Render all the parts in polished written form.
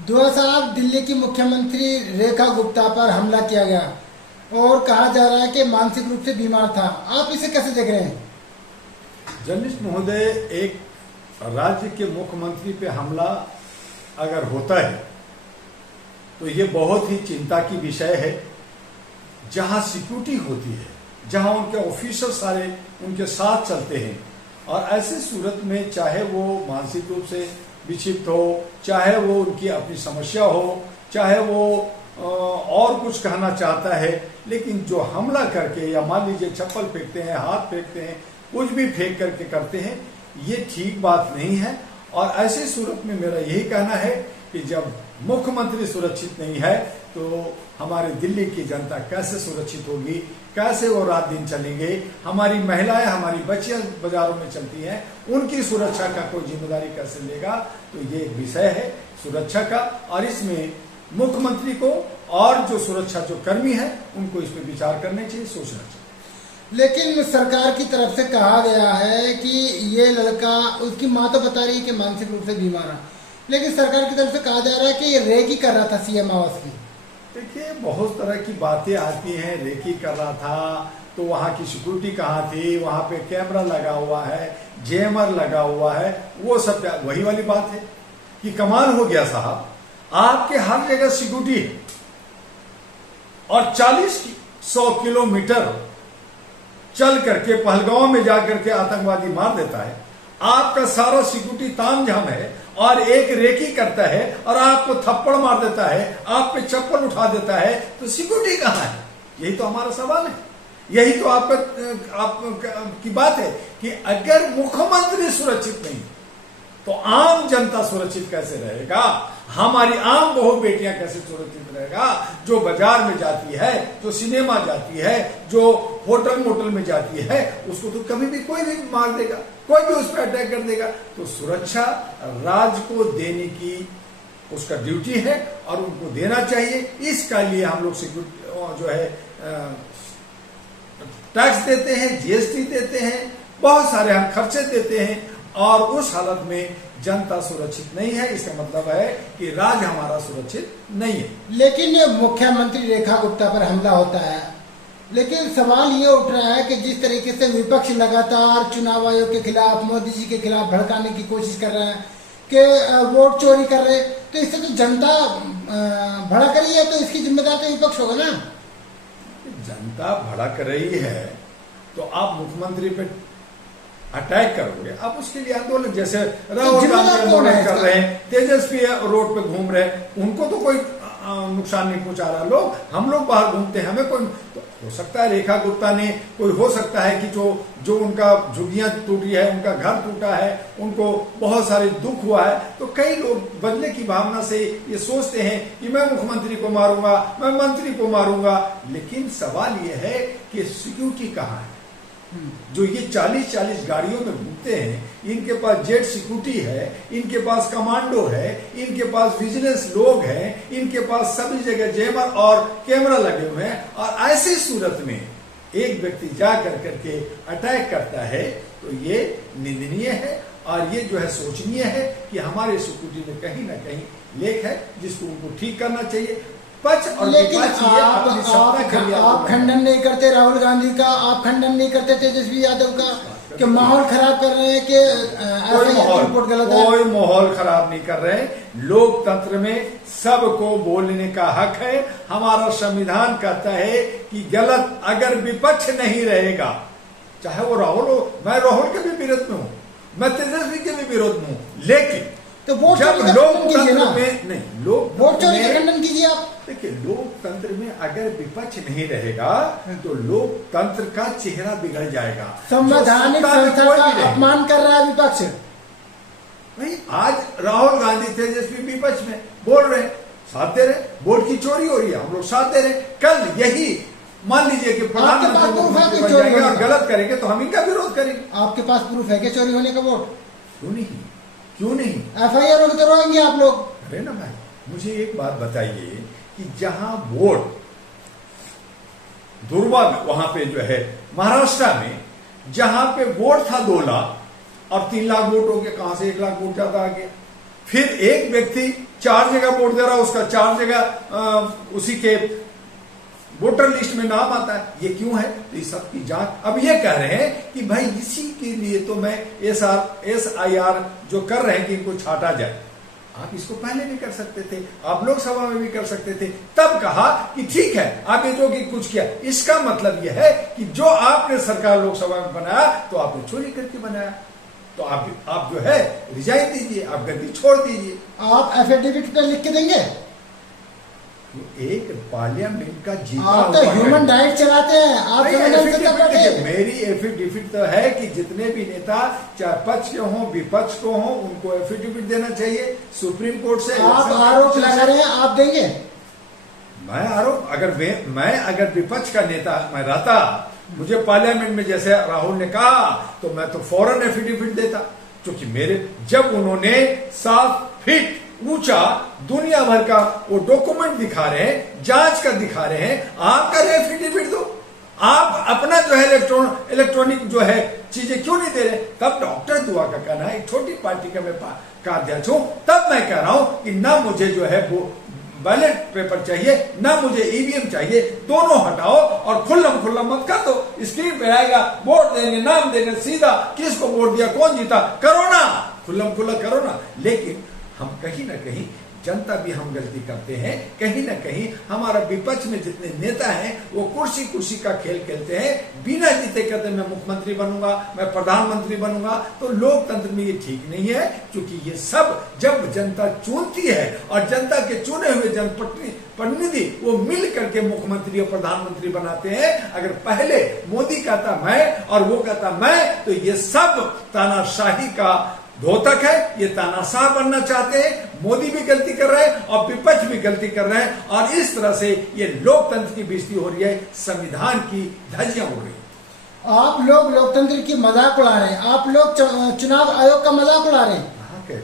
साहब, दिल्ली की मुख्यमंत्री रेखा गुप्ता पर हमला किया गया और कहा जा रहा है कि मानसिक रूप से बीमार था। आप इसे कैसे देख रहे हैं? जर्नलिस्ट महोदय, एक राज्य के मुख्यमंत्री पे हमला अगर होता है तो ये बहुत ही चिंता की विषय है। जहां सिक्योरिटी होती है, जहां उनके ऑफिसर सारे उनके साथ चलते हैं, और ऐसे सूरत में चाहे वो मानसिक रूप से विक्षिप्त हो, चाहे वो उनकी अपनी समस्या हो, चाहे वो और कुछ कहना चाहता है, लेकिन जो हमला करके या मान लीजिए चप्पल फेंकते हैं, हाथ फेंकते हैं, कुछ भी फेंक करके करते हैं, ये ठीक बात नहीं है। और ऐसी सूरत में मेरा यही कहना है कि जब मुख्यमंत्री सुरक्षित नहीं है तो हमारे दिल्ली की जनता कैसे सुरक्षित होगी, कैसे वो रात दिन चलेंगे, हमारी महिलाएं, हमारी बच्चियां बाजारों में चलती हैं, उनकी सुरक्षा का कोई जिम्मेदारी कैसे लेगा? तो ये एक विषय है सुरक्षा का, और इसमें मुख्यमंत्री को और जो सुरक्षा जो कर्मी है उनको इस पर विचार करना चाहिए, सोचना चाहिए। लेकिन सरकार की तरफ से कहा गया है कि ये लड़का, उसकी माँ तो बता रही है कि मानसिक रूप से बीमार है, लेकिन सरकार की तरफ से कहा जा रहा है कि ये रेकी कर रहा था सीएम आवास की। देखिए, बहुत तरह की बातें आती हैं। रेकी कर रहा था तो वहां की सिक्योरिटी कहाँ थी? वहां पे कैमरा लगा हुआ है, जेमर लगा हुआ है, वो सब वही वाली बात है कि कमाल हो गया साहब, आपके हर जगह सिक्योरिटी है और 40-100 किलोमीटर चल करके पहलगांव में जाकर के आतंकवादी मार देता है। आपका सारा सिक्योरिटी तामझाम है और एक रेकी करता है और आपको थप्पड़ मार देता है, आप पे चप्पल उठा देता है, तो सिक्योरिटी कहां है? यही तो हमारा सवाल है, यही तो आपकी बात है कि अगर मुख्यमंत्री सुरक्षित नहीं तो आम जनता सुरक्षित कैसे रहेगा? हमारी आम बहू बेटियां कैसे सुरक्षित रहेगा? जो बाजार में जाती है, जो सिनेमा जाती है, जो होटल मोटल में जाती है, उसको तो कभी भी कोई भी मार देगा, कोई भी उस पर अटैक कर देगा। तो सुरक्षा राज्य को देने की उसका ड्यूटी है और उनको देना चाहिए। इसका लिए हम लोग सिक्योरिटी जो है टैक्स देते हैं, जीएसटी देते हैं, बहुत सारे हम खर्चे देते हैं, और उस हालत में जनता सुरक्षित नहीं है, इसका मतलब है कि राज्य हमारा सुरक्षित नहीं है। लेकिन मुख्यमंत्री रेखा गुप्ता पर हमला होता है, लेकिन सवाल ये उठ रहा है कि जिस तरीके से विपक्ष लगातार चुनाव आयोग के खिलाफ, मोदी जी के खिलाफ भड़काने की कोशिश कर रहा है कि वोट चोरी कर रहे, तो इससे तो जनता भड़क रही है, तो इसकी जिम्मेदार तो विपक्ष होगा ना। जनता भड़क रही है तो आप मुख्यमंत्री पे अटैक करोगे, आप उसके लिए आंदोलन, जैसे राहुल गांधी आंदोलन कर रहे हैं, तेजस्वी रोड पे घूम रहे हैं, उनको तो कोई नुकसान नहीं पहुंचा रहा। लोग, हम लोग बाहर घूमते हैं, हमें कोई तो हो सकता है रेखा गुप्ता ने, कोई हो सकता है कि जो उनका झुग्गियां टूटी है, उनका घर टूटा है, उनको बहुत सारे दुख हुआ है, तो कई लोग बदले की भावना से ये सोचते हैं कि मैं मुख्यमंत्री को मारूंगा, मैं मंत्री को मारूंगा। लेकिन सवाल ये है कि सिक्योरिटी कहाँ है? जो ये 40-40 गाड़ियों में घूमते हैं, इनके पास जेट सिक्योरिटी है, इनके पास कमांडो है, इनके पास विजिलेंस लोग हैं, इनके पास सभी जगह जेमर और कैमरा लगे हुए हैं, और ऐसी सूरत में एक व्यक्ति जा करके अटैक करता है, तो ये निंदनीय है और ये जो है सोचनीय है कि हमारे सिक्योरिटी में कहीं ना कहीं लेख है, जिसको उनको ठीक करना चाहिए। लेकिन आप खंडन नहीं करते राहुल गांधी का, आप खंडन नहीं करते तेजस्वी यादव का कि माहौल खराब कर रहे हैं, कि कोई माहौल खराब नहीं कर रहे हैं। लोकतंत्र में सबको बोलने का हक है। हमारा संविधान कहता है कि गलत अगर विपक्ष नहीं रहेगा, चाहे वो राहुल हो, मैं राहुल के भी विरोध में हूं, मैं तेजस्वी के भी विरोध में हूं, लेकिन तो वोट जब लोकतंत्र में नहीं, वोट चोरी का खंडन कीजिए आप। देखिए, लोकतंत्र में अगर विपक्ष नहीं रहेगा तो लोकतंत्र का चेहरा बिगड़ जाएगा। संवैधानिक संस्था का अपमान कर रहा है विपक्ष। नहीं, आज राहुल गांधी तेजस्वी विपक्ष में बोल रहे हैं, साथ दे रहे, वोट की चोरी हो रही है, हम लोग साथ दे रहे। कल यही मान लीजिए कि प्रधानमंत्री बन जाएंगे और गलत करेंगे तो हम इनका विरोध करेंगे। आपके पास प्रूफ है कि चोरी होने का? वोट क्यों नहीं, क्यों नहीं? FIR होगी तो रोएंगे आप लोग। अरे ना भाई, मुझे एक बात बताइए कि जहां वोट दुर्वा में, वहां पे जो है महाराष्ट्र में, जहां पे वोट था 2 लाख और 3 लाख वोट हो गया, कहां से 1 लाख वोट ज्यादा आ गया? फिर एक व्यक्ति 4 जगह वोट दे रहा है, उसका 4 जगह उसी के वोटर लिस्ट में नाम आता है। ये क्यों है? तो इस सब की जांच। अब ये कह रहे हैं कि भाई इसी के लिए तो मैं SIR जो कर रहे हैं कि इनको छाटा जाए। आप इसको पहले भी कर सकते थे, आप लोकसभा में भी कर सकते थे। तब कहा कि ठीक है, आपने जो कि कुछ किया, इसका मतलब यह है कि जो आपने सरकार लोकसभा में बनाया तो आपने चोरी करके बनाया, तो आप जो है रिजाइन दीजिए, आप गद्दी छोड़ दीजिए। आप एफिडेविट पे लिख के देंगे? एक पार्लियामेंट का जीता आप तो ह्यूमन राइट चलाते हैं, आप मेरी एफिडेविट तो है कि जितने भी नेता चाहे पक्ष के हों विपक्ष को हों, उनको एफिडेविट देना चाहिए सुप्रीम कोर्ट से। आप आरोप लगा रहे हैं, आप देंगे? मैं आरोप अगर विपक्ष का नेता मैं रहता, मुझे पार्लियामेंट में जैसे राहुल ने कहा, तो मैं तो फौरन एफिडेविट देता, क्योंकि जब उन्होंने 7 फीट ऊंचा दुनिया भर का वो डॉक्यूमेंट दिखा रहे हैं, जांच कर दिखा रहे हैं, आप कर एफिडेविट दो। आप अपना जो है इलेक्ट्रॉनिक जो है चीजें क्यों नहीं दे रहे? तब डॉक्टर दुआ का कहना है, एक छोटी पार्टी का मैं का अध्यक्ष हूं, तब मैं कह रहा हूं कि ना मुझे जो है वो बैलेट पेपर चाहिए, ना मुझे ईवीएम चाहिए, दोनों हटाओ और खुल्लम मत कर दो। स्क्रीन पे आएगा, वोट देंगे, नाम देंगे, सीधा किसको वोट दिया, कौन जीता, करो ना, खुल्लम करो ना। लेकिन हम कहीं ना कहीं जनता भी हम गलती करते हैं, कहीं ना कहीं हमारा विपक्ष में जितने नेता हैं वो कुर्सी का खेल खेलते हैं, बिना जीते कहते मैं मुख्यमंत्री बनूंगा, मैं प्रधानमंत्री बनूंगा। तो लोकतंत्र में ये ठीक नहीं है, क्योंकि ये सब जब जनता चुनती है और जनता के चुने हुए जनप्रतिनिधि वो मिल करके मुख्यमंत्री और प्रधानमंत्री बनाते हैं। अगर पहले मोदी कहता मैं और वो कहता मैं, तो ये सब तानाशाही का द्योतक है, ये तानाशाह बनना चाहते हैं। मोदी भी गलती कर रहे हैं और विपक्ष भी गलती कर रहे हैं, और इस तरह से ये लोकतंत्र की बेइज्जती हो रही है, संविधान की धज्जियां उड़ रही हैं। आप लोग लोकतंत्र की मजाक उड़ा रहे हैं, आप लोग चुनाव आयोग का मजाक उड़ा रहे हैं। कहाँ के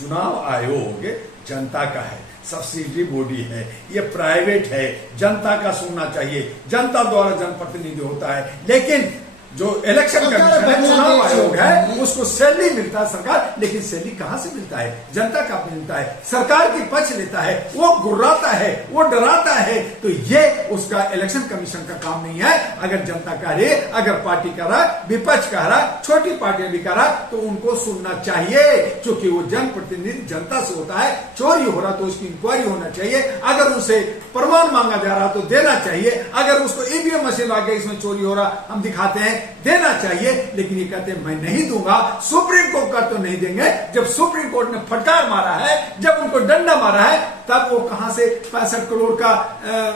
चुनाव आयोग जनता का है, सब्सिडी बॉडी है, ये प्राइवेट है, जनता का सुनना चाहिए, जनता द्वारा जनप्रतिनिधि होता है। लेकिन जो इलेक्शन कमीशन है, चुनाव आयोग है, उसको सैलरी मिलता है सरकार, लेकिन सैलरी कहां से मिलता है? जनता का मिलता है, सरकार की पक्ष लेता है, वो गुर्राता है, वो डराता है। तो ये उसका इलेक्शन कमीशन का काम नहीं है। अगर जनता कह रही, अगर पार्टी कह रहा, विपक्ष कह रहा, छोटी पार्टियां भी कह रहा, तो उनको सुनना चाहिए, क्योंकि वो जनप्रतिनिधि जनता से होता है। चोरी हो रहा तो उसकी इंक्वायरी होना चाहिए, अगर उसे प्रमाण मांगा जा रहा तो देना चाहिए, अगर उसको ईवीएम मशीन लाके इसमें चोरी हो रहा हम दिखाते हैं, देना चाहिए। लेकिन ये कहते हैं मैं नहीं दूंगा, सुप्रीम कोर्ट का तो नहीं देंगे। जब सुप्रीम कोर्ट ने फटकार मारा है, जब उनको डंडा मारा है, तब वो कहां से 65 करोड़ का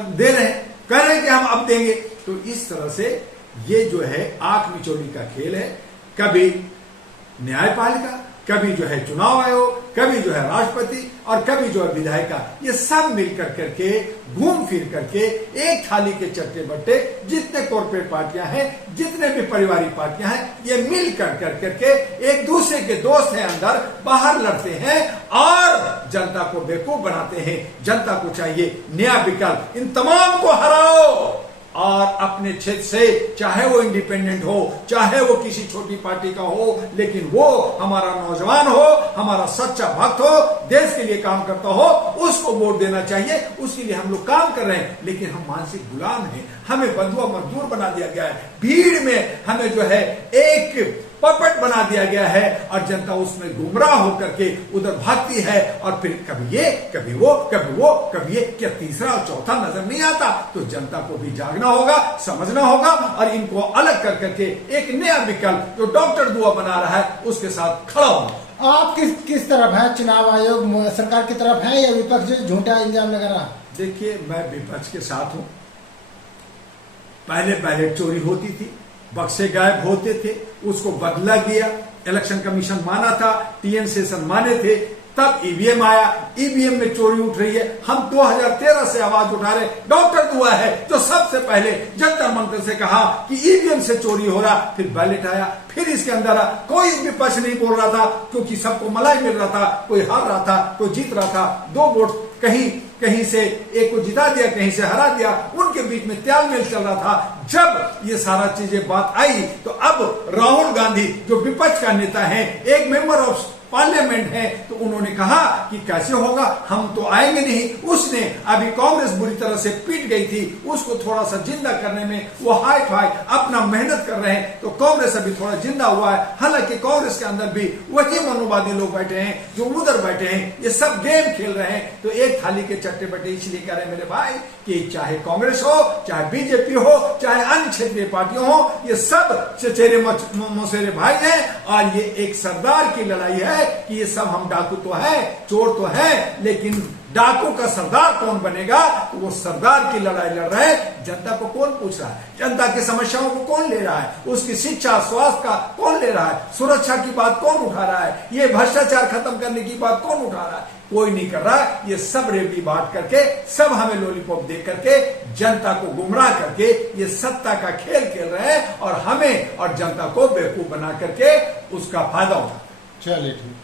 दे रहे हैं, कह रहे हैं कि हम अब देंगे। तो इस तरह से ये जो है आंख मिचौली का खेल है। कभी न्यायपालिका, कभी जो है चुनाव आयोग, कभी जो है राष्ट्रपति, और कभी जो है विधायिका, ये सब मिलकर करके घूम फिर करके एक थाली के चट्टे बट्टे, जितने कॉर्पोरेट पार्टियां हैं, जितने भी पारिवारिक पार्टियां हैं, ये मिल कर करके एक दूसरे के दोस्त हैं, अंदर बाहर लड़ते हैं और जनता को बेवकूफ बनाते हैं। जनता को चाहिए नया विकल्प, इन तमाम को हराओ और अपने क्षेत्र से, चाहे वो इंडिपेंडेंट हो, चाहे वो किसी छोटी पार्टी का हो, लेकिन वो हमारा नौजवान हो, हमारा सच्चा भक्त हो, देश के लिए काम करता हो, उसको वोट देना चाहिए। उसके लिए हम लोग काम कर रहे हैं, लेकिन हम मानसिक गुलाम हैं, हमें बंधुआ मजदूर बना दिया गया है, भीड़ में हमें जो है एक पपट बना दिया गया है, और जनता उसमें गुमराह होकर के उधर भागती है, और फिर कभी ये कभी वो कभी वो कभी ये, क्या तीसरा और चौथा नजर नहीं आता? तो जनता को भी जागना होगा, समझना होगा, और इनको अलग कर करके एक नया विकल्प जो डॉक्टर दुआ बना रहा है उसके साथ खड़ा होगा। आप किस तरफ है? चुनाव आयोग सरकार की तरफ है या विपक्ष जो झूठा इल्जाम लगा रहा? देखिए, मैं विपक्ष के साथ हूं। पहले बैलेट चोरी होती थी, बक्से गायब होते थे, उसको बदला गया, इलेक्शन कमीशन माना था, टीएन सेशन माने थे, तब ईवीएम आया, ईवीएम में चोरी उठ रही है। हम 2013 से आवाज उठा रहे, डॉक्टर दुआ है जो सबसे पहले जंतर मंतर से कहा कि ईवीएम से चोरी हो रहा, फिर बैलेट आया, फिर इसके अंदर कोई विपक्ष नहीं बोल रहा था, क्योंकि सबको मलाई मिल रहा था, कोई हार रहा था, कोई जीत रहा था। 2 वोट कहीं से एक को जिता दिया, कहीं से हरा दिया, उनके बीच में तालमेल चल रहा था। जब ये सारा चीजें बात आई, तो अब राहुल गांधी जो विपक्ष का नेता है, एक मेंबर ऑफ पार्लियामेंट है, तो उन्होंने कहा कि कैसे होगा, हम तो आएंगे नहीं। उसने अभी कांग्रेस बुरी तरह से पीट गई थी, उसको थोड़ा सा जिंदा करने में वो हाई फाई अपना मेहनत कर रहे हैं, तो कांग्रेस अभी थोड़ा जिंदा हुआ है। हालांकि कांग्रेस के अंदर भी वही मनोवादी लोग बैठे हैं जो उधर बैठे हैं, ये सब गेम खेल रहे हैं। तो एक थाली के चट्टे बट्टे इसलिए कह रहे हैं मेरे भाई कि चाहे कांग्रेस हो, चाहे बीजेपी हो, चाहे अन्य क्षेत्रीय पार्टियां हो, ये सब चचेरे मौसेरे भाई हैं। और ये एक सरदार की लड़ाई है कि ये सब हम डाकू तो है, चोर तो है, लेकिन डाकू का सरदार कौन बनेगा, तो वो सरदार की लड़ाई लड़ रहे हैं। जनता को कौन पूछ रहा है, जनता की समस्याओं को कौन ले रहा है, उसकी शिक्षा स्वास्थ्य का कौन ले रहा है, सुरक्षा की बात कौन उठा रहा है, ये भ्रष्टाचार खत्म करने की बात कौन उठा रहा है, कोई नहीं कर रहा है। ये सब रेवड़ी बांट करके, सब हमें लॉलीपॉप दे करके, जनता को गुमराह करके ये सत्ता का खेल खेल रहे हैं और हमें और जनता को बेवकूफ बना करके उसका फायदा उठा। चलिए ठीक।